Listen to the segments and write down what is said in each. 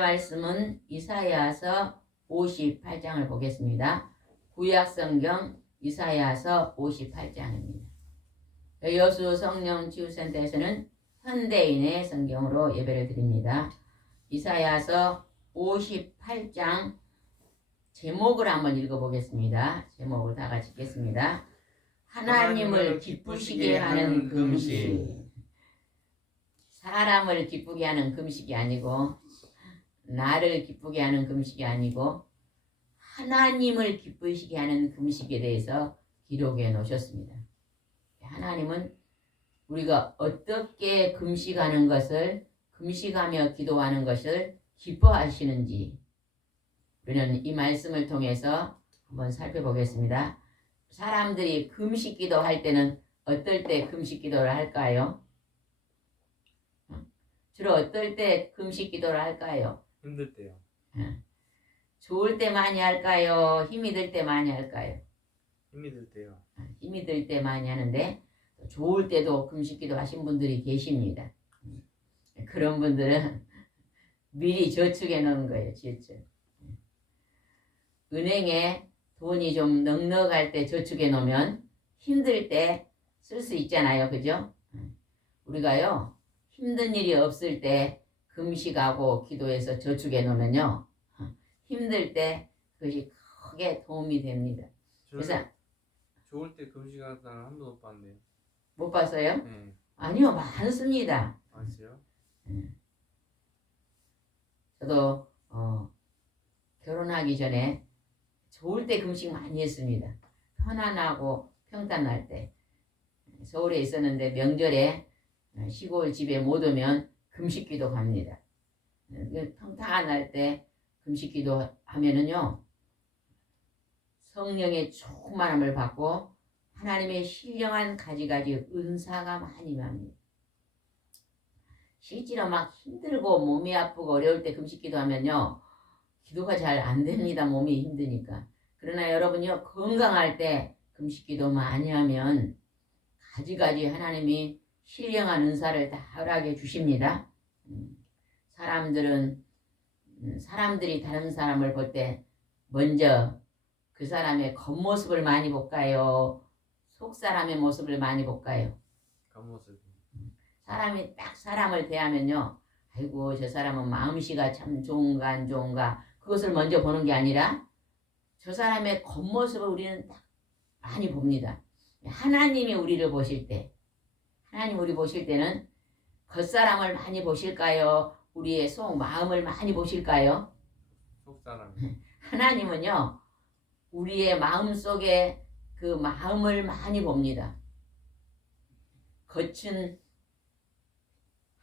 말씀은 이사야서 58장을 보겠습니다. 구약성경 이사야서 58장입니다. 여수 성령치유센터에서는 현대인의 성경으로 예배를 드립니다. 이사야서 58장 제목을 한번 읽어보겠습니다. 제목을 다 같이 읽겠습니다. 하나님을 기쁘시게 하는 금식. 사람을 기쁘게 하는 금식이 아니고 나를 기쁘게 하는 금식이 아니고 하나님을 기쁘시게 하는 금식에 대해서 기록해 놓으셨습니다. 하나님은 우리가 어떻게 금식하는 것을, 금식하며 기도하는 것을 기뻐하시는지 우리는 이 말씀을 통해서 한번 살펴보겠습니다. 사람들이 금식 기도할 때는 어떨 때 금식 기도를 할까요? 주로 어떨 때 금식 기도를 할까요? 힘들 때요. 좋을 때 많이 할까요? 힘이 들 때 많이 할까요? 힘이 들 때요. 힘이 들 때 많이 하는데 좋을 때도 금식 기도 하신 분들이 계십니다. 그런 분들은 미리 저축해 놓은 거예요. 저축. 은행에 돈이 좀 넉넉할 때 저축해 놓으면 힘들 때 쓸 수 있잖아요. 그죠? 우리가요 힘든 일이 없을 때 금식하고 기도해서 저축해 놓으면요 힘들 때 그것이 크게 도움이 됩니다. 그래서 좋을 때 금식하는 사람 한 번도 못 봤네요. 못 봤어요? 네. 아니요, 많습니다. 아세요? 저도 결혼하기 전에 좋을 때 금식 많이 했습니다. 편안하고 평탄할 때. 서울에 있었는데 명절에 시골 집에 못 오면 금식기도 갑니다. 평탄할 때 금식기도 하면은요 성령의 충만함을 받고 하나님의 신령한 가지가지 은사가 많이 납니다. 실제로 막 힘들고 몸이 아프고 어려울 때 금식기도 하면요 기도가 잘 안 됩니다. 몸이 힘드니까. 그러나 여러분요 건강할 때 금식기도 많이 하면 가지가지 하나님이 신령한 은사를 다 허락해 주십니다. 사람들이 다른 사람을 볼 때 먼저 그 사람의 겉모습을 많이 볼까요? 속 사람의 모습을 많이 볼까요? 겉모습. 사람이 딱 사람을 대하면요, 아이고 저 사람은 마음씨가 참 좋은가 안 좋은가 그것을 먼저 보는 게 아니라 저 사람의 겉모습을 우리는 딱 많이 봅니다. 하나님이 우리를 보실 때, 하나님 우리 보실 때는 겉사람을 많이 보실까요? 우리의 속 마음을 많이 보실까요? 속사람. 하나님은요 우리의 마음 속에 그 마음을 많이 봅니다. 겉은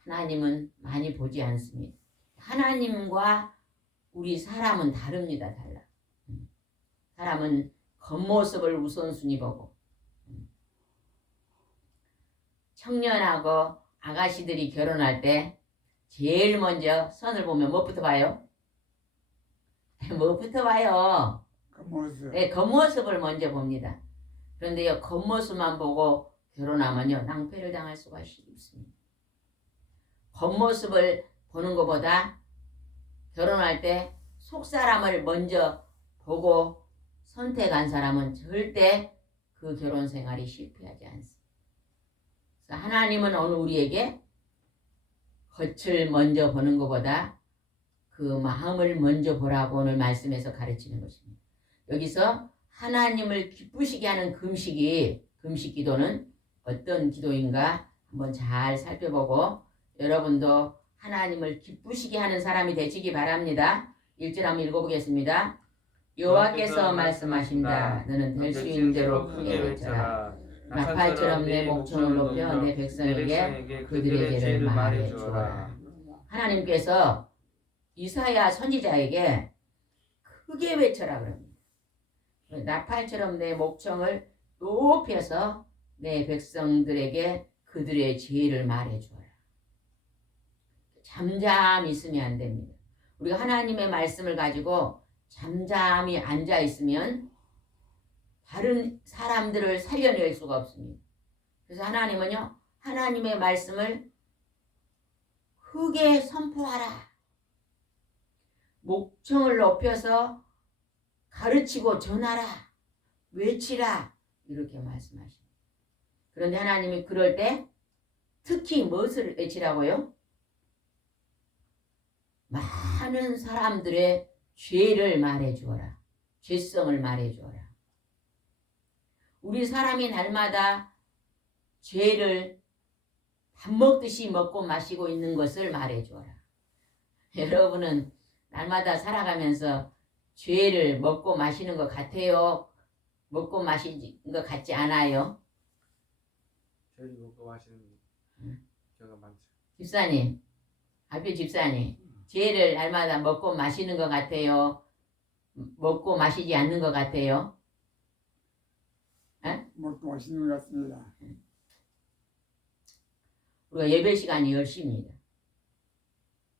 하나님은 많이 보지 않습니다. 하나님과 우리 사람은 다릅니다. 달라. 사람은 겉모습을 우선순위 보고 청년하고 아가씨들이 결혼할 때 제일 먼저 선을 보면 뭐부터 봐요? 뭐부터 봐요? 겉모습. 네, 겉모습을 먼저 봅니다. 그런데요 겉모습만 보고 결혼하면요 낭패를 당할 수가 있습니다. 겉모습을 보는 것보다 결혼할 때 속사람을 먼저 보고 선택한 사람은 절대 그 결혼 생활이 실패하지 않습니다. 그래서 하나님은 오늘 우리에게 겉을 먼저 보는 것보다 그 마음을 먼저 보라고 오늘 말씀에서 가르치는 것입니다. 여기서 하나님을 기쁘시게 하는 금식 기도는 어떤 기도인가 한번 잘 살펴보고 여러분도 하나님을 기쁘시게 하는 사람이 되시기 바랍니다. 1절 한번 읽어보겠습니다. 여호와께서 말씀하신다. 너는 될 수 있는 대로 크게 외쳐라. 나팔처럼 내 목청을 높여 내 백성에게 그들의 죄를 말해 주어라. 하나님께서 이사야 선지자에게 크게 외쳐라 그럽니다. 나팔처럼 내 목청을 높여서 내 백성들에게 그들의 죄를 말해 주어라. 잠잠히 있으면 안 됩니다. 우리가 하나님의 말씀을 가지고 잠잠히 앉아 있으면 다른 사람들을 살려낼 수가 없습니다. 그래서 하나님은요 하나님의 말씀을 크게 선포하라. 목청을 높여서 가르치고 전하라, 외치라 이렇게 말씀하십니다. 그런데 하나님이 그럴 때 특히 무엇을 외치라고요? 많은 사람들의 죄를 말해주어라. 죄성을 말해주어라. 우리 사람이 날마다 죄를 밥 먹듯이 먹고 마시고 있는 것을 말해주어라. 여러분은 날마다 살아가면서 죄를 먹고 마시는 것 같아요? 먹고 마시는 것 같지 않아요? 저희 먹고 마시는 경우가 많죠. 집사님, 앞에 집사님, 죄를 날마다 먹고 마시는 것 같아요? 먹고 마시지 않는 것 같아요? 먹고 맛있는 것 같습니다. 우리가 예배 시간이 10시입니다.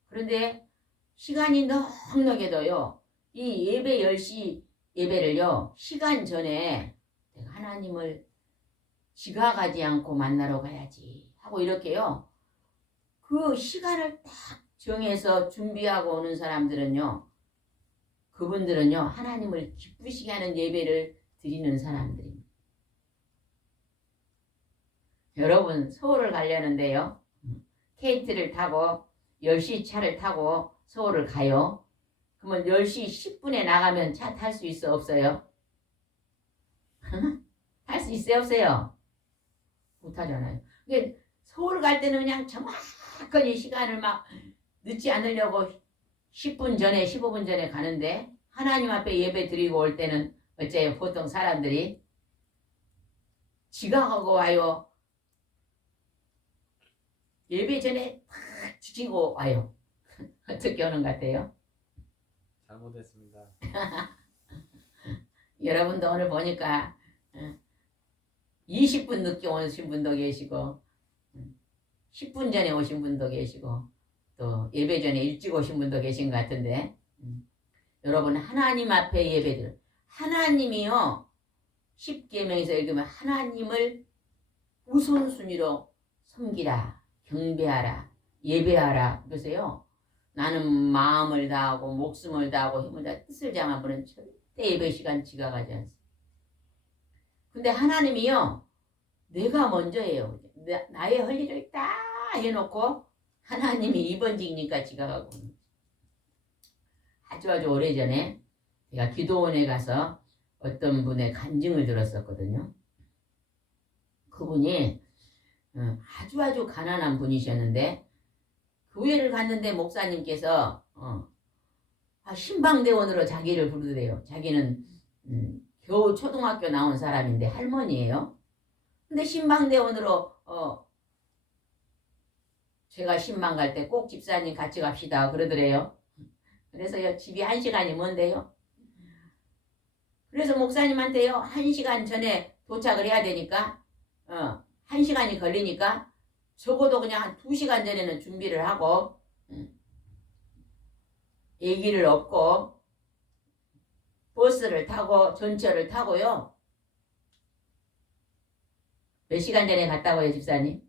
그런데 시간이 넉넉해도요, 이 예배 10시 예배를요, 시간 전에 내가 하나님을 지각하지 않고 만나러 가야지 하고 이렇게요, 그 시간을 딱 정해서 준비하고 오는 사람들은요, 그분들은요, 하나님을 기쁘시게 하는 예배를 드리는 사람들입니다. 여러분, 서울을 가려는데요, KT를 타고 10시 차를 타고 서울을 가요. 그러면 10시 10분에 나가면 차 탈 수 있어, 없어요? 탈 수 있어요, 없어요? 못하잖아요. 그러니까 서울 갈 때는 그냥 정확하게 시간을 막 늦지 않으려고 10분 전에 15분 전에 가는데, 하나님 앞에 예배 드리고 올 때는 어째요? 보통 사람들이 지각하고 와요. 예배 전에 탁 지키고 와요. 어떻게 오는 것 같아요? 잘못했습니다. 여러분도 오늘 보니까 20분 늦게 오신 분도 계시고 10분 전에 오신 분도 계시고 또 예배 전에 일찍 오신 분도 계신 것 같은데, 여러분, 하나님 앞에 예배들, 하나님이요, 10계명에서 읽으면 하나님을 우선순위로 섬기라, 경배하라, 예배하라. 그러세요. 나는 마음을 다하고 목숨을 다하고 힘을 다하고 뜻을 다하는 분은 절대 예배 시간 지각하지 않습니다. 근데 하나님이요, 내가 먼저예요. 나의 할 일을 다 해놓고 하나님이 2번직이니까 지각하고. 아주 오래전에 제가 기도원에 가서 어떤 분의 간증을 들었었거든요. 그분이 아주 가난한 분이셨는데, 교회를 갔는데 목사님께서 신방대원으로 자기를 부르대요. 자기는 겨우 초등학교 나온 사람인데 할머니예요. 근데 신방대원으로 제가 신방 갈 때 꼭 집사님 같이 갑시다 그러더래요. 그래서 집이 1시간이 먼데요. 그래서 목사님한테요, 1시간 전에 도착을 해야 되니까 1시간이 걸리니까 적어도 그냥 한 2시간 전에는 준비를 하고 애기를 업고 버스를 타고 전철을 타고요. 몇 시간 전에 갔다고요, 집사님?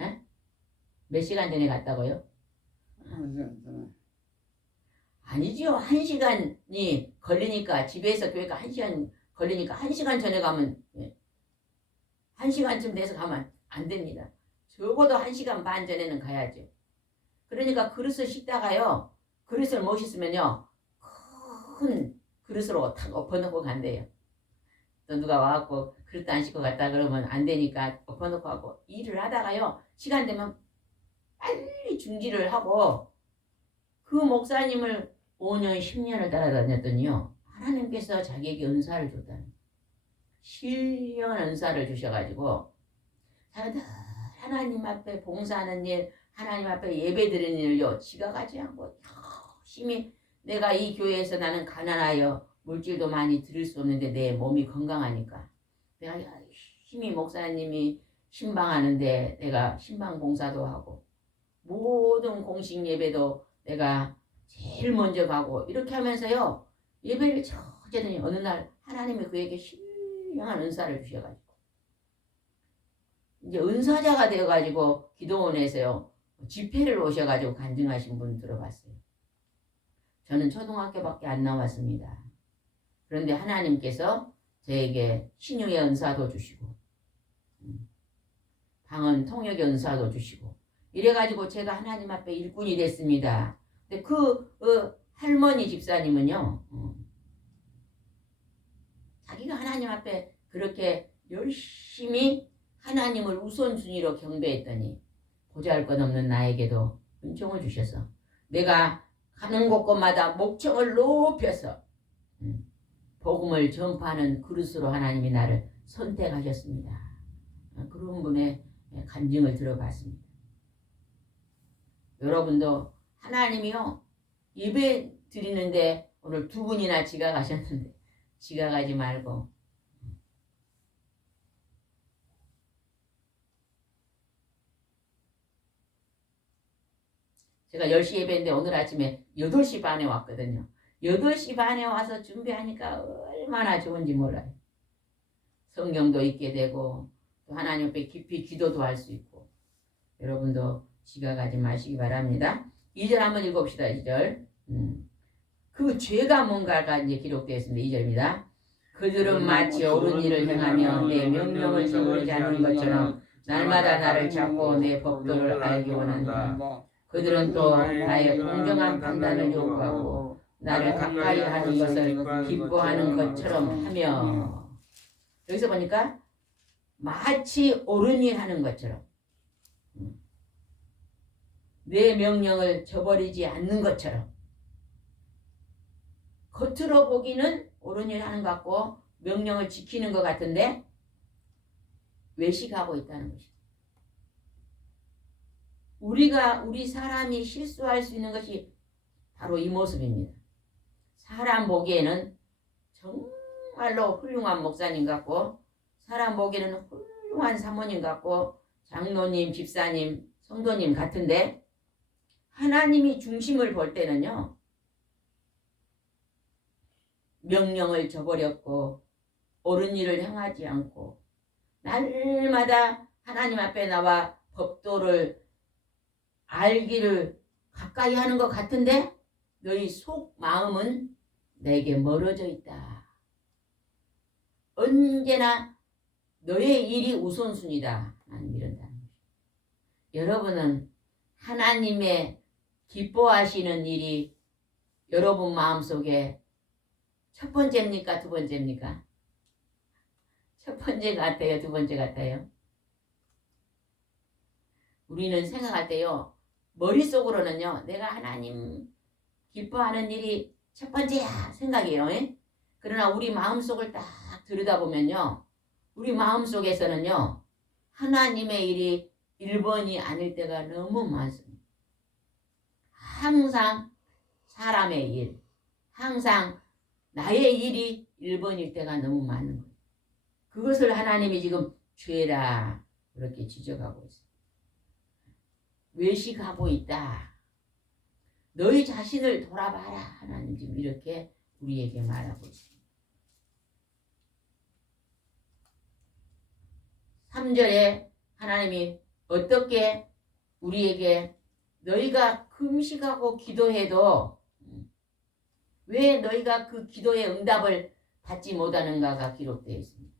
에? 몇 시간 전에 갔다고요? 아니지요. 1시간이 걸리니까, 집에서 교회가 1시간 걸리니까 1시간 전에 가면, 1시간쯤 돼서 가면 안 됩니다. 적어도 1시간 반 전에는 가야죠. 그러니까 그릇을 씻다가요, 그릇을 못 씻으면요, 큰 그릇으로 탁 엎어놓고 간대요. 또 누가 와갖고 그릇도 안 씻고 갔다 그러면 안 되니까 엎어놓고 하고, 일을 하다가요, 시간 되면 빨리 중지를 하고, 그 목사님을 5년, 10년을 따라다녔더니요, 하나님께서 자기에게 은사를 줬다는 거예요. 신령한 은사를 주셔가지고 자기들 하나님 앞에 봉사하는 일, 하나님 앞에 예배 드리는 일요, 지각하지 않고 열심히, 내가 이 교회에서 나는 가난하여 물질도 많이 드릴 수 없는데 내 몸이 건강하니까 내가 열심히 목사님이 신방하는데 내가 신방 봉사도 하고 모든 공식 예배도 내가 제일 먼저 가고 이렇게 하면서요, 예배를 어쨌든 어느 날 하나님이 그에게 신령한 은사를 주셔가지고 이제 은사자가 되어가지고 기도원에서요, 집회를 오셔가지고 간증하신 분 들어봤어요. 저는 초등학교밖에 안 나왔습니다. 그런데 하나님께서 저에게 신유의 은사도 주시고 방언 통역의 은사도 주시고 이래가지고 제가 하나님 앞에 일꾼이 됐습니다. 근데 할머니 집사님은요, 자기가 하나님 앞에 그렇게 열심히 하나님을 우선순위로 경배했더니 보잘것없는 나에게도 은총을 주셔서 내가 가는 곳곳마다 목청을 높여서 복음을 전파하는 그릇으로 하나님이 나를 선택하셨습니다. 그런 분의 간증을 들어봤습니다. 여러분도 하나님이요, 예배 드리는데 오늘 두 분이나 지각하셨는데 지각하지 말고 제가 10시 예배인데 오늘 아침에 8시 반에 왔거든요. 8시 반에 와서 준비하니까 얼마나 좋은지 몰라요. 성경도 읽게 되고 또 하나님 앞에 깊이 기도도 할 수 있고 여러분도 지각하지 마시기 바랍니다. 2절 한번 읽어봅시다. 2절. 그 죄가 뭔가가 이제 기록되어 있습니다. 2절입니다. 그들은 마치 옳은 일을 행하며 내 명령을 저버리지 않는 것처럼 날마다 나를 찾고 내 법도를 알기 원한다. 그들은 또 나의 공정한 판단을 요구하고 나를 가까이 하는 것을 기뻐하는 것처럼 하며, 여기서 보니까 마치 옳은 일 하는 것처럼 내 명령을 저버리지 않는 것처럼 겉으로 보기는 옳은 일 하는 것 같고 명령을 지키는 것 같은데 외식하고 있다는 것이죠. 우리 사람이 실수할 수 있는 것이 바로 이 모습입니다. 사람 보기에는 정말로 훌륭한 목사님 같고 사람 보기에는 훌륭한 사모님 같고 장로님, 집사님, 성도님 같은데 하나님이 중심을 볼 때는요, 명령을 저버렸고 옳은 일을 행하지 않고 날마다 하나님 앞에 나와 법도를 알기를 가까이 하는 것 같은데 너희 속 마음은 내게 멀어져 있다. 언제나 너의 일이 우선순위다. 하나님 이런다. 여러분은 하나님의 기뻐하시는 일이 여러분 마음속에 첫 번째입니까? 두 번째입니까? 첫 번째 같아요? 두 번째 같아요? 우리는 생각할 때요, 머릿속으로는요, 내가 하나님 기뻐하는 일이 첫 번째야 생각이에요. 그러나 우리 마음속을 딱 들여다보면요, 우리 마음속에서는요, 하나님의 일이 1번이 아닐 때가 너무 많습니다. 항상 사람의 일, 항상 나의 일이 1번일 때가 너무 많은 거예요. 그것을 하나님이 지금 죄라 그렇게 지적하고 있어요. 외식하고 있다. 너희 자신을 돌아봐라. 하나님 지금 이렇게 우리에게 말하고 있습니다. 3절에 하나님이 어떻게 우리에게 너희가 금식하고 기도해도 왜 너희가 그 기도의 응답을 받지 못하는가가 기록되어 있습니다.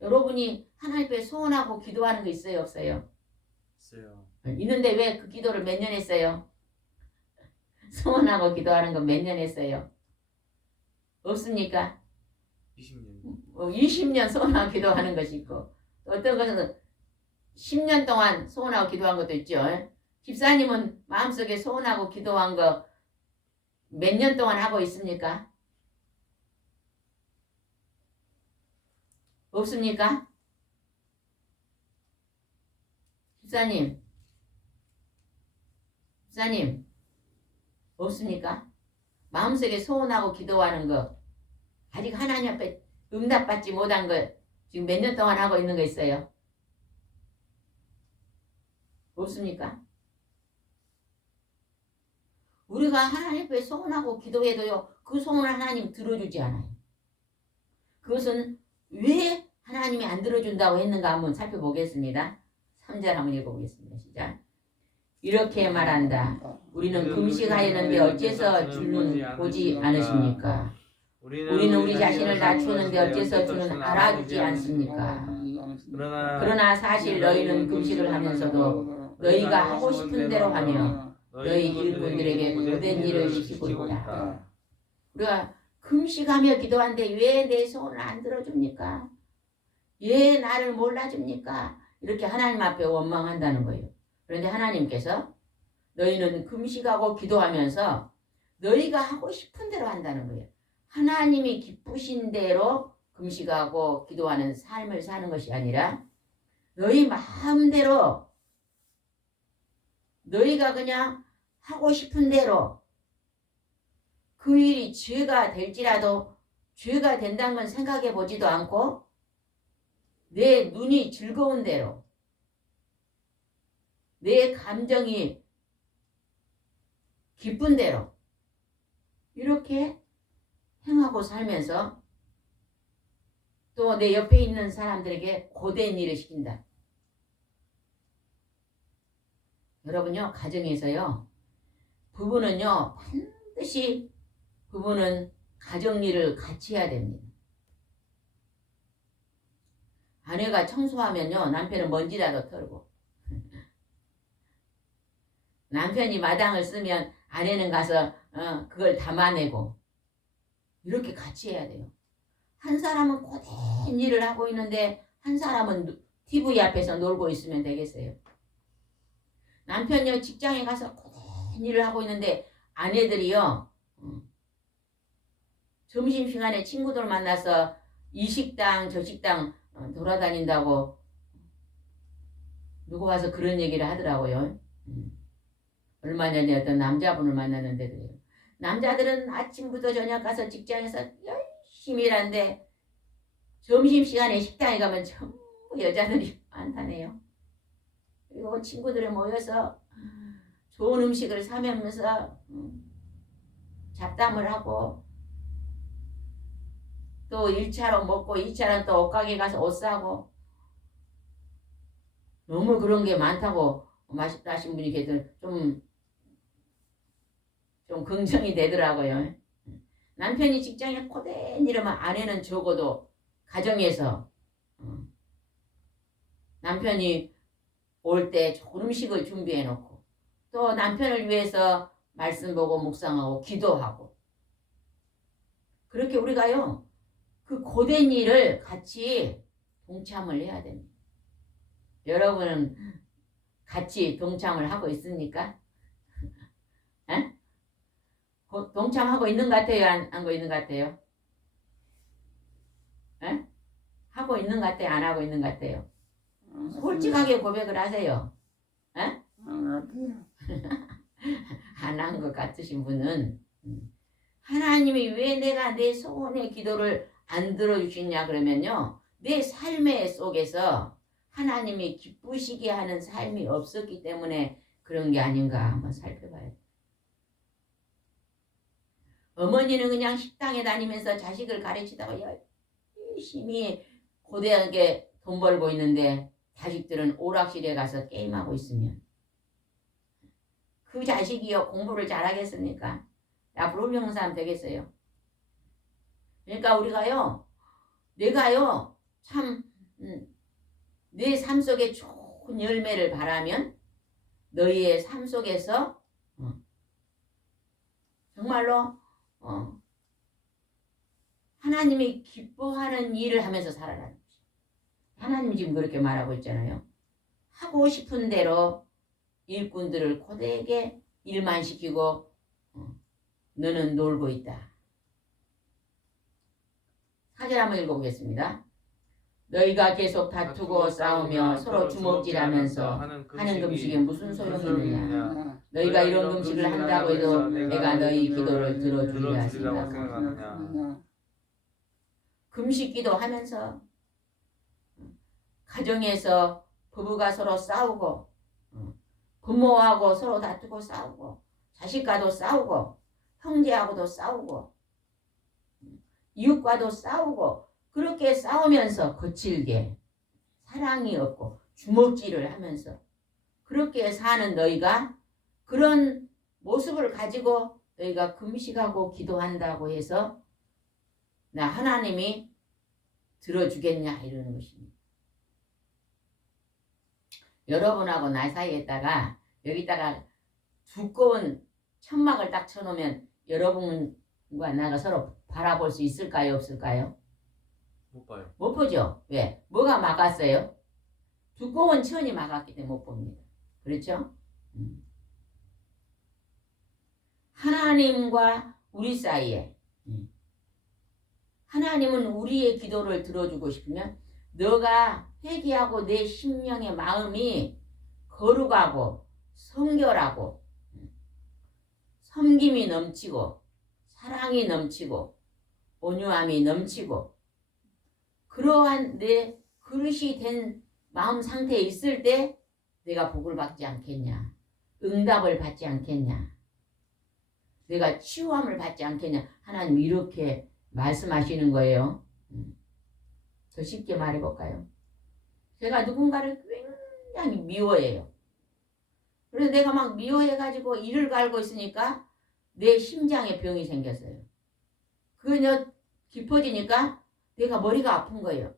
여러분이 하나님 앞에 소원하고 기도하는 거 있어요? 없어요? 있어요. 있는데 왜 그 기도를 몇 년 했어요? 소원하고 기도하는 거 몇 년 했어요? 없습니까? 20년. 20년 소원하고 기도하는 것이 있고 어떤 것은 10년 동안 소원하고 기도한 것도 있죠. 집사님은 마음속에 소원하고 기도한 거 몇 년 동안 하고 있습니까? 없습니까? 집사님 없습니까? 마음속에 소원하고 기도하는 거 아직 하나님 앞에 응답받지 못한 거 지금 몇 년 동안 하고 있는 거 있어요? 없습니까? 우리가 하나님 앞에 소원하고 기도해도요, 그 소원을 하나님 들어주지 않아요. 그것은 왜 하나님이 안 들어준다고 했는가 한번 살펴보겠습니다. 3절 한번 읽어보겠습니다. 시작. 이렇게 말한다. 우리는 금식하였는데 어째서 주는 보지 않으십니까? 우리는 우리 자신을 낮추는데 어째서 주는 알아주지 않습니까? 그러나 사실 너희는 금식을 하면서도 너희가 하고 싶은 대로 하며 너희 일꾼들에게 고된 일을 시키고 있다. 우리가 금식하며 기도하는데 왜 내 소원을 안 들어줍니까? 왜 나를 몰라줍니까? 이렇게 하나님 앞에 원망한다는 거예요. 그런데 하나님께서 너희는 금식하고 기도하면서 너희가 하고 싶은 대로 한다는 거예요. 하나님이 기쁘신 대로 금식하고 기도하는 삶을 사는 것이 아니라 너희 마음대로 너희가 그냥 하고 싶은 대로 그 일이 죄가 될지라도 죄가 된다는 건 생각해 보지도 않고 내 눈이 즐거운 대로 내 감정이 기쁜 대로 이렇게 행하고 살면서 또 내 옆에 있는 사람들에게 고된 일을 시킨다. 여러분요, 가정에서요, 부부는요, 반드시 부부는 가정일을 같이 해야 됩니다. 아내가 청소하면요, 남편은 먼지라도 털고, 남편이 마당을 쓰면 아내는 가서 그걸 담아내고, 이렇게 같이 해야 돼요. 한 사람은 고된 일을 하고 있는데 한 사람은 TV 앞에서 놀고 있으면 되겠어요. 남편이요, 직장에 가서 고된 일을 하고 있는데 아내들이요, 점심시간에 친구들 만나서 이 식당 저 식당 돌아다닌다고 누구 와서 그런 얘기를 하더라고요. 얼마 전에 어떤 남자분을 만났는데 그래요. 남자들은 아침부터 저녁 가서 직장에서 열심히 일하는데 점심시간에 식당에 가면 전부 여자들이 많다네요. 그리고 친구들이 모여서 좋은 음식을 사면서 잡담을 하고 또 1차로 먹고 2차로 또 옷가게 가서 옷 사고 너무 그런 게 많다고 하신 분이 계세요. 좀 긍정이 되더라고요. 남편이 직장에 고된 일하면 아내는 적어도 가정에서 남편이 올 때 좋은 음식을 준비해 놓고 또 남편을 위해서 말씀 보고 묵상하고 기도하고 그렇게 우리가요 그 고된 일을 같이 동참을 해야 됩니다. 여러분은 같이 동참을 하고 있습니까? 에? 동참하고 있는 것 같아요? 안 하고 있는 것 같아요? 에? 하고 있는 것 같아요? 안 하고 있는 것 같아요? 솔직하게 고백을 하세요. 에? 안 한 것 같으신 분은 하나님이 왜 내가 내 소원의 기도를 안 들어주시냐 그러면요. 내 삶의 속에서 하나님이 기쁘시게 하는 삶이 없었기 때문에 그런 게 아닌가 한번 살펴봐야 돼요. 어머니는 그냥 식당에 다니면서 자식을 가르치다가 열심히 고대하게 돈 벌고 있는데 자식들은 오락실에 가서 게임하고 있으면 그 자식이요 공부를 잘하겠습니까? 앞으로 훌륭한 사람 되겠어요? 그러니까 우리가요 내가요 참 내 삶 속에 좋은 열매를 바라면 너희의 삶 속에서 정말로 하나님이 기뻐하는 일을 하면서 살아라는 거죠. 하나님이 지금 그렇게 말하고 있잖아요. 하고 싶은 대로 일꾼들을 고되게 일만 시키고 너는 놀고 있다. 4절 한번 읽어보겠습니다. 너희가 계속 다투고 싸우며 서로 주먹질하면서 하는 금식이 무슨 소용이 있느냐. 너희가 이런 금식을 한다고 해도 내가 너희 기도를 들어주리라 생각하느냐. 금식 기도하면서 가정에서 부부가 서로 싸우고 부모하고 서로 다투고 싸우고 자식과도 싸우고 형제하고도 싸우고 이웃과도 싸우고 그렇게 싸우면서 거칠게 사랑이 없고 주먹질을 하면서 그렇게 사는 너희가 그런 모습을 가지고 너희가 금식하고 기도한다고 해서 나 하나님이 들어주겠냐 이러는 것입니다. 여러분하고 나 사이에다가 여기다가 두꺼운 천막을 딱 쳐놓으면 여러분과 나가 서로 바라볼 수 있을까요? 없을까요? 못 봐요. 못 보죠. 왜? 뭐가 막았어요? 두꺼운 천이 막았기 때문에 못 봅니다. 그렇죠? 하나님과 우리 사이에 하나님은 우리의 기도를 들어주고 싶으면 너가 회개하고 내 심령의 마음이 거룩하고 성결하고 섬김이 넘치고 사랑이 넘치고 온유함이 넘치고 그러한 내 그릇이 된 마음 상태에 있을 때 내가 복을 받지 않겠냐, 응답을 받지 않겠냐, 내가 치유함을 받지 않겠냐. 하나님 이렇게 말씀하시는 거예요. 더 쉽게 말해볼까요? 제가 누군가를 굉장히 미워해요. 그래서 내가 막 미워해가지고 이를 갈고 있으니까 내 심장에 병이 생겼어요. 그게 깊어지니까 내가 머리가 아픈 거예요.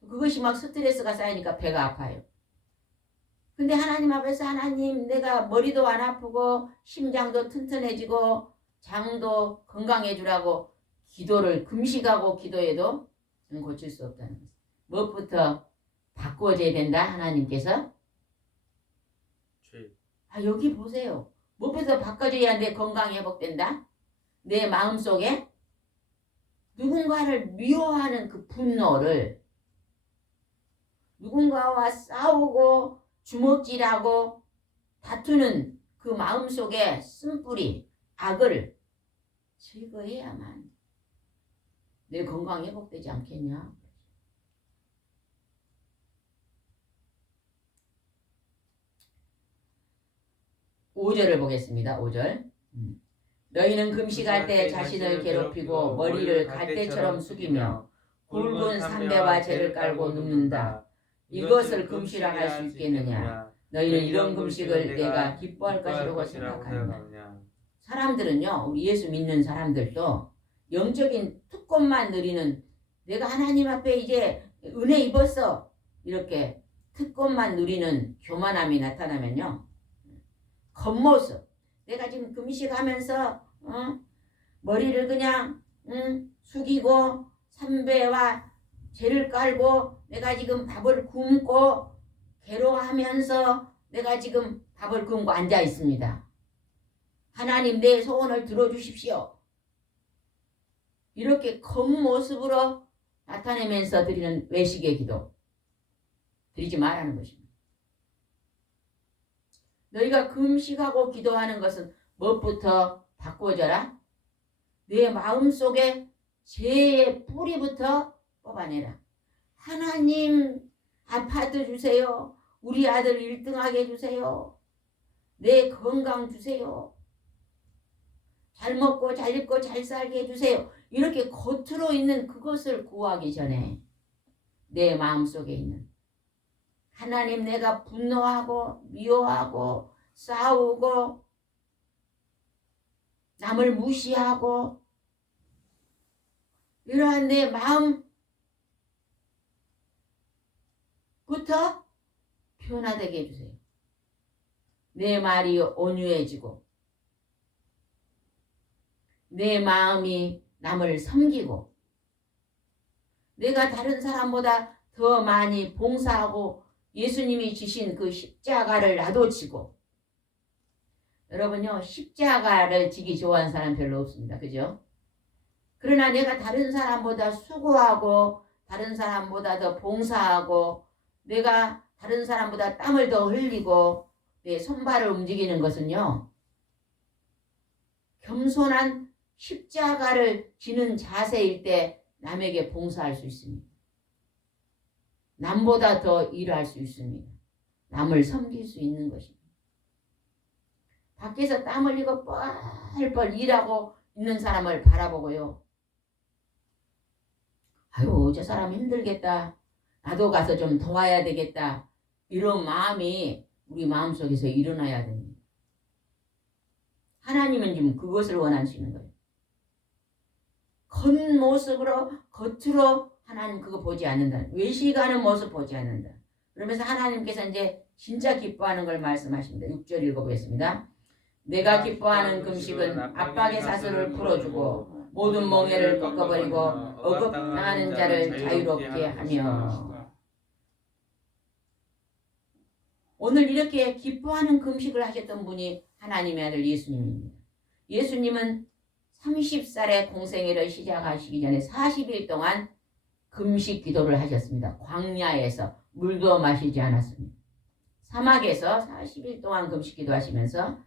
그것이 막 스트레스가 쌓이니까 배가 아파요. 근데 하나님 앞에서 하나님 내가 머리도 안 아프고 심장도 튼튼해지고 장도 건강해주라고 기도를 금식하고 기도해도 저는 고칠 수 없다는 거죠. 무엇부터 바꾸어져야 된다 하나님께서? 죄. 여기 보세요. 무엇부터 바꿔줘야 내 건강이 회복된다? 내 마음속에 누군가를 미워하는 그 분노를 누군가와 싸우고 주먹질하고 다투는 그 마음속에 쓴뿌리 악을 제거해야만 내 건강이 회복되지 않겠냐. 5절을 보겠습니다. 5절. 너희는 금식할 때 자신을 괴롭히고 머리를 갈대처럼 숙이며 굵은 삼배와 재를 깔고 눕는다. 이것을 금시라 할 수 있겠느냐? 너희는 이런 금식을 내가 기뻐할 것이라고 생각하느냐? 사람들은요, 우리 예수 믿는 사람들도 영적인 특권만 누리는 내가 하나님 앞에 이제 은혜 입었어 이렇게 특권만 누리는 교만함이 나타나면요, 겉모습 내가 지금 금식하면서 머리를 그냥 숙이고 삼배와 재를 깔고 내가 지금 밥을 굶고 괴로워하면서 내가 지금 밥을 굶고 앉아 있습니다. 하나님 내 소원을 들어주십시오. 이렇게 겉모습으로 나타내면서 드리는 외식의 기도 드리지 말라는 것입니다. 너희가 금식하고 기도하는 것은 무엇부터 바꾸어져라? 내 마음속에 죄의 뿌리부터 뽑아내라. 하나님 아파트 주세요. 우리 아들 1등하게 해주세요. 내 건강 주세요. 잘 먹고 잘 입고 잘 살게 해주세요. 이렇게 겉으로 있는 그것을 구하기 전에 내 마음속에 있는 하나님 내가 분노하고 미워하고 싸우고 남을 무시하고 이러한 내 마음부터 변화되게 해주세요. 내 말이 온유해지고 내 마음이 남을 섬기고 내가 다른 사람보다 더 많이 봉사하고 예수님이 주신 그 십자가를 나도 지고. 여러분요, 십자가를 지기 좋아하는 사람 별로 없습니다. 그죠? 그러나 내가 다른 사람보다 수고하고 다른 사람보다 더 봉사하고 내가 다른 사람보다 땀을 더 흘리고 내 손발을 움직이는 것은요, 겸손한 십자가를 지는 자세일 때 남에게 봉사할 수 있습니다. 남보다 더 일할 수 있습니다. 남을 섬길 수 있는 것입니다. 밖에서 땀 흘리고 뻘뻘 일하고 있는 사람을 바라보고요, 아유 저 사람 힘들겠다. 나도 가서 좀 도와야 되겠다. 이런 마음이 우리 마음속에서 일어나야 됩니다. 하나님은 지금 그것을 원하시는 거예요. 겉모습으로 겉으로 하나님 그거 보지 않는다. 외식하는 모습 보지 않는다. 그러면서 하나님께서 이제 진짜 기뻐하는 걸 말씀하십니다. 6절 읽어보겠습니다. 내가 기뻐하는 금식은 압박의 사슬을 풀어주고 모든 멍에를 꺾어버리고 억압당하는 자를 자유롭게 하며. 오늘 이렇게 기뻐하는 금식을 하셨던 분이 하나님의 아들 예수님입니다. 예수님은 30살의 공생애를 시작하시기 전에 40일 동안 금식 기도를 하셨습니다. 광야에서 물도 마시지 않았습니다. 사막에서 40일 동안 금식 기도하시면서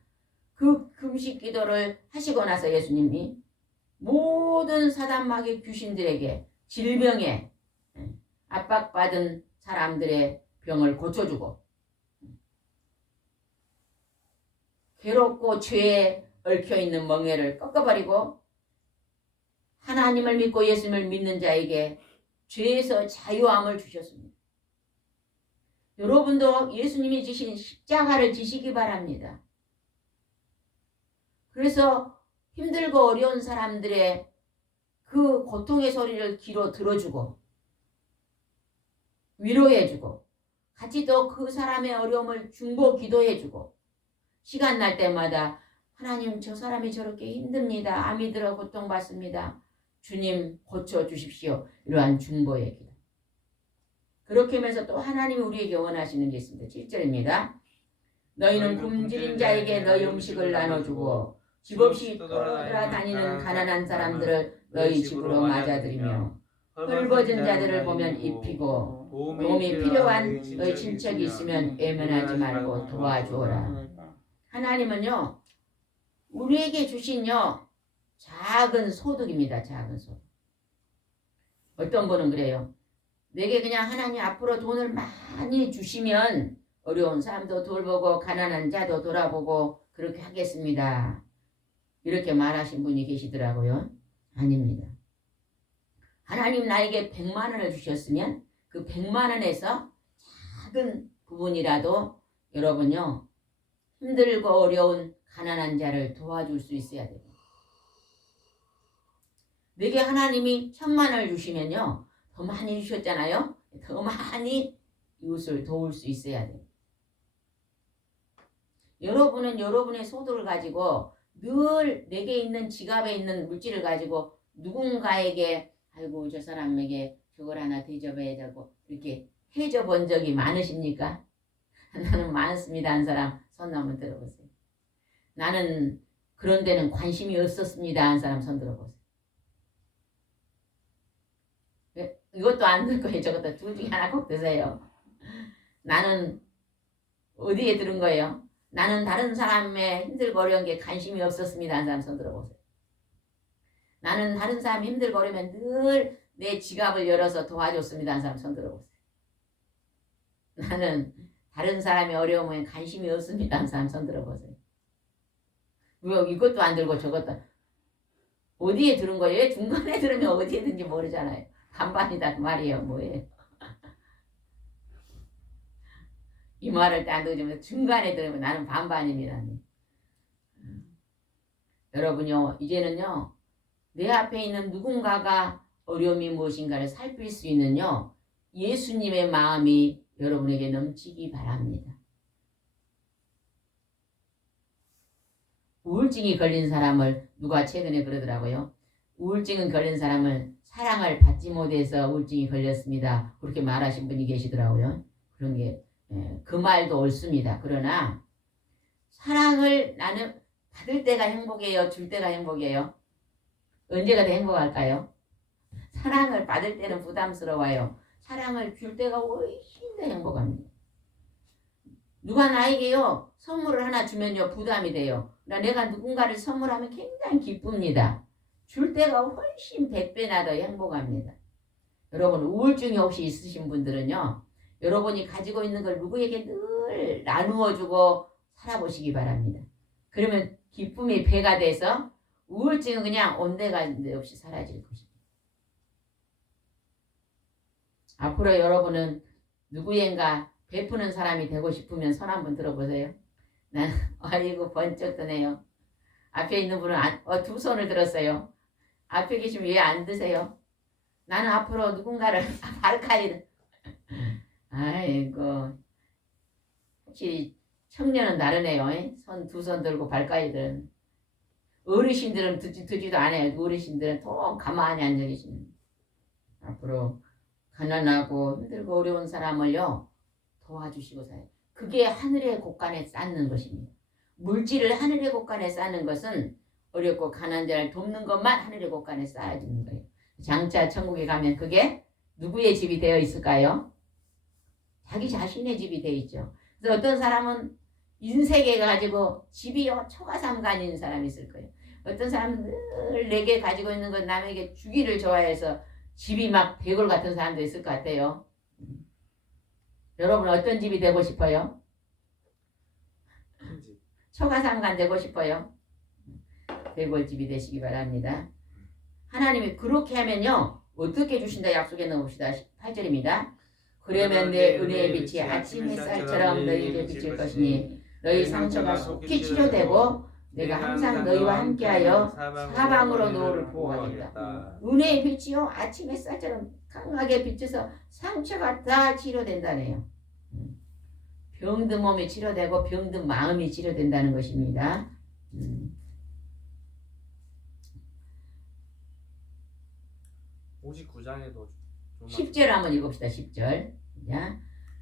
그 금식 기도를 하시고 나서 예수님이 모든 사단마귀 귀신들에게 질병에 압박받은 사람들의 병을 고쳐주고 괴롭고 죄에 얽혀있는 멍에를 꺾어버리고 하나님을 믿고 예수님을 믿는 자에게 죄에서 자유함을 주셨습니다. 여러분도 예수님이 지신 십자가를 지시기 바랍니다. 그래서 힘들고 어려운 사람들의 그 고통의 소리를 귀로 들어주고 위로해주고 같이 또 그 사람의 어려움을 중보 기도해주고 시간 날 때마다 하나님 저 사람이 저렇게 힘듭니다. 암이 들어 고통받습니다. 주님 고쳐주십시오. 이러한 중보의 기도. 그렇게 하면서 또 하나님이 우리에게 원하시는 게 있습니다. 7절입니다. 너희는 굶주린 자에게 너희 음식을 나눠주고 집 없이 돌아다니는 가난한 사람들을 너희 집으로 맞아들이며 헐벗은 자들을 보면 입히고 도움이 필요한 너희 친척이 있으면 외면하지 말고 도와주어라. 하나님은요 우리에게 주신요 작은 소득입니다. 작은 소득. 어떤 분은 그래요. 내게 그냥 하나님 앞으로 돈을 많이 주시면 어려운 사람도 돌보고 가난한 자도 돌아보고 그렇게 하겠습니다. 이렇게 말하신 분이 계시더라고요. 아닙니다. 하나님 나에게 100만 원을 주셨으면 그 100만 원에서 작은 부분이라도 여러분요 힘들고 어려운 가난한 자를 도와줄 수 있어야 돼요. 내게 하나님이 1000만 원을 주시면요 더 많이 주셨잖아요. 더 많이 이웃을 도울 수 있어야 돼요. 여러분은 여러분의 소득을 가지고 늘 내게 있는 지갑에 있는 물질을 가지고 누군가에게 아이고 저 사람에게 저걸 하나 대접해야 되고 이렇게 해줘 본 적이 많으십니까? 나는 많습니다. 한 사람 손 한번 들어보세요. 나는 그런 데는 관심이 없었습니다. 한 사람 손 들어보세요. 이것도 안 들 거예요. 저것도 둘 중에 하나 꼭 드세요. 나는 어디에 들은 거예요? 나는 다른 사람의 힘들고 어려운 게 관심이 없었습니다. 한 사람 손 들어보세요. 나는 다른 사람 힘들고 어려우면 늘 내 지갑을 열어서 도와줬습니다. 한 사람 손 들어보세요. 나는 다른 사람의 어려움에 관심이 없습니다. 한 사람 손 들어보세요. 왜 이것도 안 들고 저것도 어디에 들은 거예요? 중간에 들으면 어디에 든지 모르잖아요. 반반이다 그 말이에요. 뭐예요? 이 말을 딱 넣어주면 중간에 들으면 나는 반반입니다. 여러분요 이제는요 내 앞에 있는 누군가가 어려움이 무엇인가를 살필 수 있는요 예수님의 마음이 여러분에게 넘치기 바랍니다. 우울증이 걸린 사람을 누가 최근에 그러더라고요. 우울증은 걸린 사람은 사랑을 받지 못해서 우울증이 걸렸습니다. 그렇게 말하신 분이 계시더라고요. 그런 게 그 말도 옳습니다. 그러나 사랑을 나는 받을 때가 행복해요? 줄 때가 행복해요? 언제가 더 행복할까요? 사랑을 받을 때는 부담스러워요. 사랑을 줄 때가 훨씬 더 행복합니다. 누가 나에게요 선물을 하나 주면요 부담이 돼요. 내가 누군가를 선물하면 굉장히 기쁩니다. 줄 때가 훨씬 100배나 더 행복합니다. 여러분 우울증이 혹시 있으신 분들은요 여러분이 가지고 있는 걸 누구에게 늘 나누어주고 살아보시기 바랍니다. 그러면 기쁨이 배가 돼서 우울증은 그냥 온데간데 없이 사라질 것입니다. 앞으로 여러분은 누구인가 베푸는 사람이 되고 싶으면 손 한번 들어보세요. 난 아이고 번쩍 드네요. 앞에 있는 분은 두 손을 들었어요. 앞에 계시면 왜 안 드세요? 나는 앞으로 누군가를 발카이 아이고 혹시 청년은 다르네요. 두 손 들고 발까지들은 어르신들은 듣지도 않아요. 어르신들은 통 가만히 앉아 계시는. 앞으로 가난하고 힘들고 어려운 사람을요 도와주시고 살아요. 그게 하늘의 곳간에 쌓는 것입니다. 물질을 하늘의 곳간에 쌓는 것은 어렵고 가난한 자를 돕는 것만 하늘의 곳간에 쌓아주는 거예요. 장차 천국에 가면 그게 누구의 집이 되어 있을까요? 자기 자신의 집이 되어 있죠. 그래서 어떤 사람은 인색해 가지고 집이 초가삼간인 사람이 있을 거예요. 어떤 사람은 늘 내게 가지고 있는 건 남에게 주기를 좋아해서 집이 막 대골 같은 사람도 있을 것 같아요. 여러분 어떤 집이 되고 싶어요? 큰 집. 초가삼간 되고 싶어요? 대골집이 되시기 바랍니다. 하나님이 그렇게 하면요 어떻게 주신다 약속해 넣읍시다. 8절입니다. 그러면 내 은혜의 빛이 아침 햇살처럼 너희에게 비칠 것이니 너희 상처가 속히 치료되고 내가 항상 너희와 함께하여 사방으로 너를 보호하겠다. 은혜의 빛이요 아침 햇살처럼 강하게 비쳐서 상처가 다 치료된다네요. 병든 몸이 치료되고 병든 마음이 치료된다는 것입니다. 59장에도 10절 한번 읽읍시다. 10절.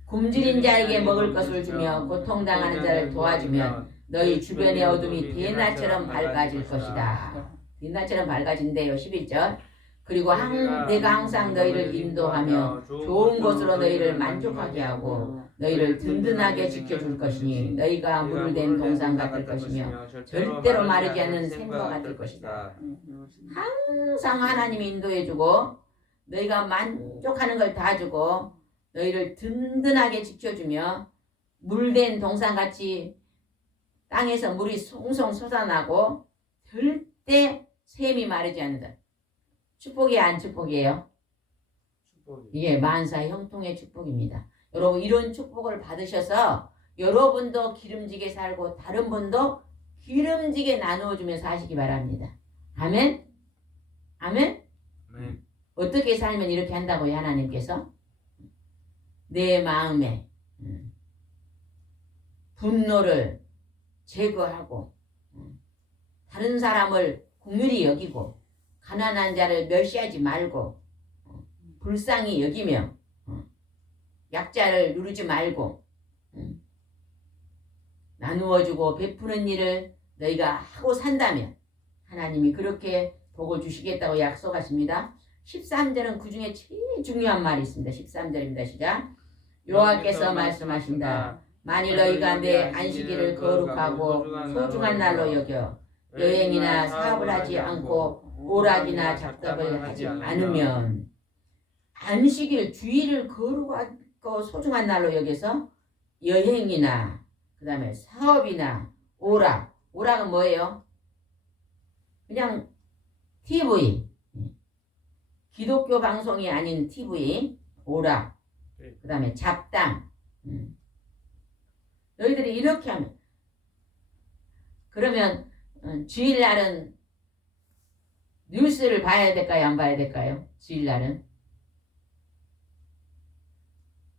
굶주린 자에게 먹을 것을 주며 고통당하는 자를 도와주면 너희 주변의 어둠이 대낮처럼 밝아질 것이다. 대낮처럼 밝아진대요. 11절. 그리고 내가 항상 너희를 인도하며 좋은 곳으로 너희를 만족하게 하고 너희를 든든하게 지켜줄 것이니 너희가 물을 댄 동산 같을 것이며 절대로 마르지 않는 샘과 같을 것이다. 항상 하나님이 인도해주고 너희가 만족하는 걸 다 주고 너희를 든든하게 지켜주며 물된 동산같이 땅에서 물이 송송 솟아나고 절대 샘이 마르지 않는다. 축복이 안 축복이에요? 축복이. 이게 만사의 형통의 축복입니다. 여러분 이런 축복을 받으셔서 여러분도 기름지게 살고 다른 분도 기름지게 나누어주며 사시기 바랍니다. 아멘? 아멘? 네. 어떻게 살면 이렇게 한다고요? 하나님께서 내 마음에 분노를 제거하고 다른 사람을 긍휼히 여기고 가난한 자를 멸시하지 말고 불쌍히 여기며 약자를 누르지 말고 나누어주고 베푸는 일을 너희가 하고 산다면 하나님이 그렇게 복을 주시겠다고 약속하십니다. 13절은 그 중에 제일 중요한 말이 있습니다. 13절입니다. 시작. 여호와께서 말씀하신다. 만일 너희가 내 안식일을 거룩하고 소중한 날로 여겨 여행이나 사업을 하지 않고 오락이나 잡담을 하지 않으면 안식일 주일을 거룩하고 소중한 날로 여겨서 여행이나 그 다음에 사업이나 오락은 뭐예요? 그냥 TV 기독교 방송이 아닌 TV 오락 그 다음에 잡담 너희들이 이렇게 하면 그러면 주일날은 뉴스를 봐야 될까요? 안 봐야 될까요? 주일날은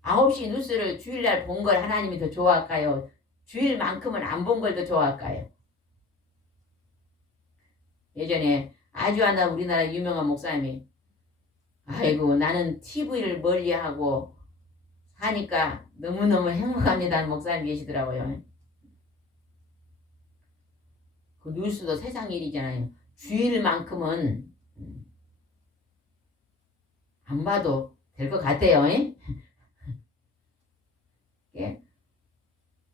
9시 뉴스를 주일날 본 걸 하나님이 더 좋아할까요? 주일만큼은 안 본 걸 더 좋아할까요? 예전에 아주 하나 우리나라 유명한 목사님이 아이고 나는 TV를 멀리하고 사니까 너무너무 행복합니다. 목사님 계시더라고요. 그 뉴스도 세상 일이잖아요. 주일만큼은 안 봐도 될 것 같아요.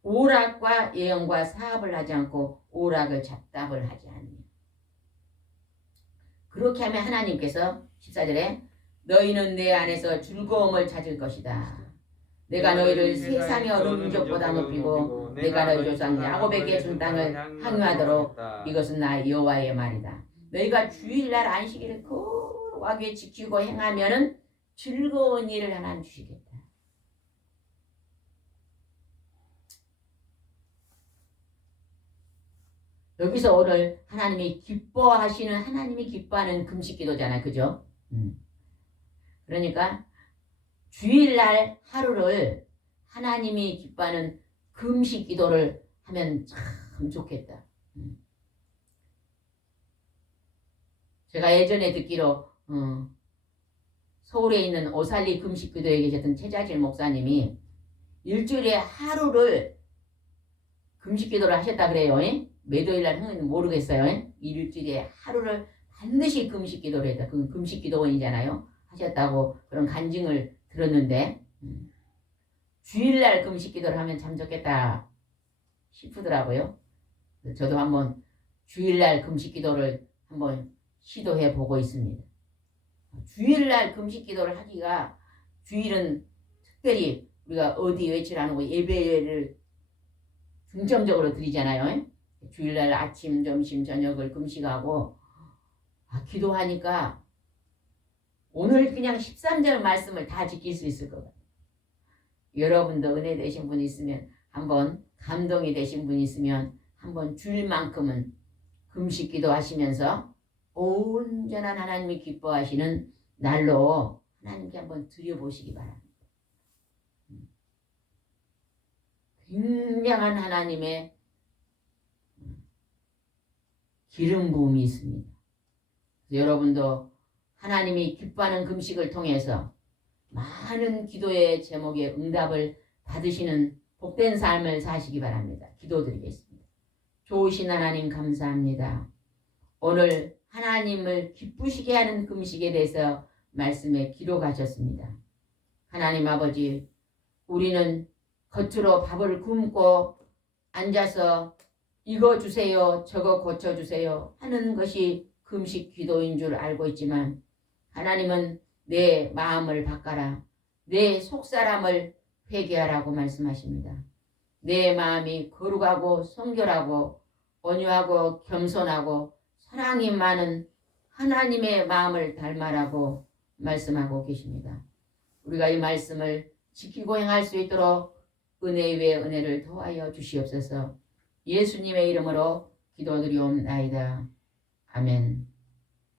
오락과 예언과 사업을 하지 않고 오락을 잡담을 하지 않으며 그렇게 하면 하나님께서 14절에 너희는 내 안에서 즐거움을 찾을 것이다. 내가 너희를 세상의 어른족보다 높이고 내가 너희 조상 야곱에게 준 땅을 향유하도록 이것은 나 여호와의 말이다. 너희가 주일날 안식일을 거룩하게 지키고 행하면은 즐거운 일을 하나님 주시겠다. 여기서 오늘 하나님이 기뻐하시는 하나님이 기뻐하는 금식 기도잖아요. 그죠? 그러니까 주일날 하루를 하나님이 기뻐하는 금식 기도를 하면 참 좋겠다. 제가 예전에 듣기로 서울에 있는 오살리 금식 기도에 계셨던 최자질 목사님이 일주일에 하루를 금식 기도를 하셨다 그래요. 몇 요일날 하는지 모르겠어요. 일주일에 하루를 반드시 금식 기도를 했다. 그 금식 기도원이잖아요. 하셨다고 그런 간증을 들었는데 주일날 금식 기도를 하면 참 좋겠다 싶더라고요. 저도 한번 주일날 금식 기도를 한번 시도해 보고 있습니다. 주일날 금식 기도를 하기가 주일은 특별히 우리가 어디 외출 안 하고 예배를 중점적으로 드리잖아요. 주일날 아침, 점심, 저녁을 금식하고 기도하니까 오늘 그냥 13절 말씀을 다 지킬 수 있을 것 같아요. 여러분도 은혜 되신 분 있으면 한번 감동이 되신 분 있으면 한번 주일만큼은 금식 기도하시면서 온전한 하나님이 기뻐하시는 날로 하나님께 한번 드려보시기 바랍니다. 굉장한 하나님의 기름 부음이 있습니다. 여러분도 하나님이 기뻐하는 금식을 통해서 많은 기도의 제목에 응답을 받으시는 복된 삶을 사시기 바랍니다. 기도드리겠습니다. 좋으신 하나님 감사합니다. 오늘 하나님을 기쁘시게 하는 금식에 대해서 말씀에 기록하셨습니다. 하나님 아버지, 우리는 겉으로 밥을 굶고 앉아서 이거 주세요, 저거 고쳐주세요 하는 것이 금식 기도인 줄 알고 있지만 하나님은 내 마음을 바꿔라, 내 속사람을 회개하라고 말씀하십니다. 내 마음이 거룩하고 성결하고 온유하고 겸손하고 사랑이 많은 하나님의 마음을 닮아라고 말씀하고 계십니다. 우리가 이 말씀을 지키고 행할 수 있도록 은혜 위에 은혜를 더하여 주시옵소서. 예수님의 이름으로 기도드리옵나이다. 아멘.